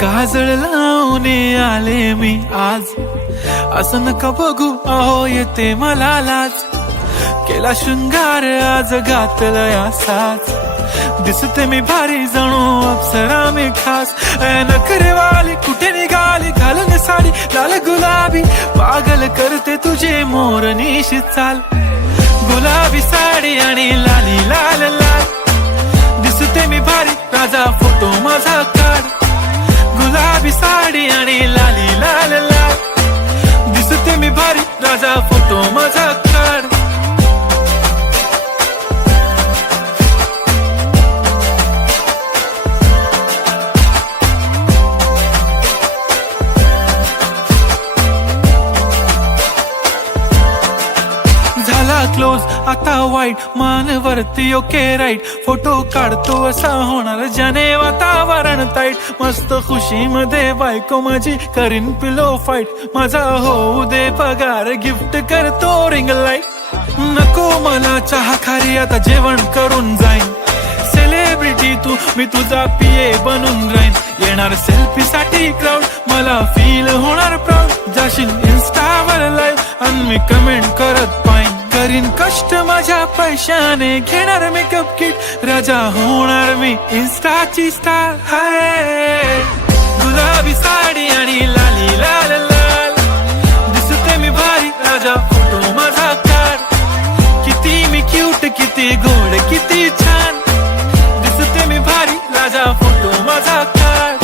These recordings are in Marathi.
काजळ लावून आले मी आज, असं नका बघू अहो येते मला लाज. केला शृंगार आज घातलाय असाच, दिसते मी भारी जणू अप्सरा मी खास. नखरेवाली कुठे निघाली घालून साडी लाल गुलाबी, पागल करते तुझे मोरनीशी चाल. गुलाबी साडी आणि लाली लाल लाल, दिसते मी भारी राजा फोटो माझा काढ. गुलाबी साडी आणि लाली लाल लाल, दिसते मी भारी राजा फोटो माझा काढ. क्लोज आता वाईट मानवरती ओके राईट, फोटो काढतो असा होणार ज्याने वातावरण ताईट. मस्त खुशी मध्ये बायको माझी करीन पिलो फाईट, माझा होऊ दे पगार गिफ्ट करतो रिंग लाईट. नको मला चहा खारी आता जेवण करून जाईन, सेलिब्रिटी तू मी तुझा पिये बनून राहीन. येणार सेल्फी साठी क्राऊड मला फील होणार प्राऊड, जाशील इन्स्टावर लाईव्ह आणि मी कमेंट करत पाईन. करीन कष्ट माझ्या पैशाने घेणार मेकअप किट, राजा होणार मी इन्स्टाची स्टार. हाय गुलाबी साडी आणि लाली लाल लाल, दिसते मी भारी राजा फोटो माझा काढ. किती मी क्यूट किती गोड किती छान, दिसते मी भारी राजा फोटो माझा काढ.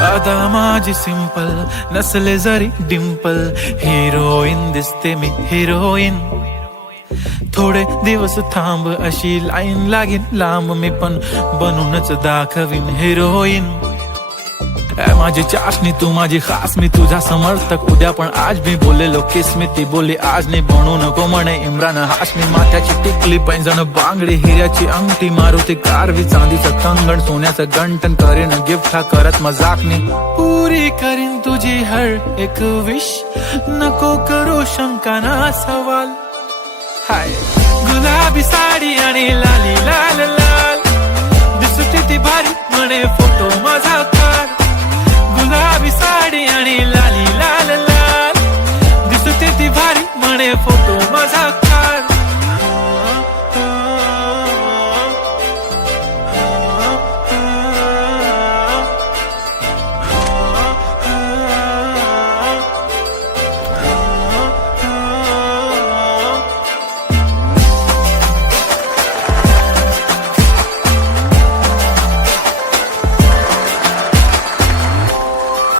आता माझी सिंपल नसले जरी डिंपल, हिरोईन दिसते मी हिरोईन. थोडे दिवस थांब अशी लाईन लागेल लांब, मी पण बनूनच दाखवीन हिरोईन. माझी चाशनी तू माझी खास, मी तुझा समर्थक उद्या पण आज मी बोलेलो किस मी, ती बोली आज नाही बनू नको म्हणे इम्रान हाशमी. माथ्याची टिकली पैंजण बांगडी हिऱ्याची अंगठी, मारुती कारवी चांदीचं कंगण सोन्याचं गंटन, करीन गिफ्ट हा करत मजाकनी. पुरी करीन तुझी हर एक विश, नको करू शंका ना सवाल. हाय गुलाबी साडी आणि लाली लाल लाल, दिसते ती भारी म्हणे फोटो माझा काढ. गुलाबी साडी आणि लाली लाल लाल, दिसते ती भारी म्हणे फोटो माझा.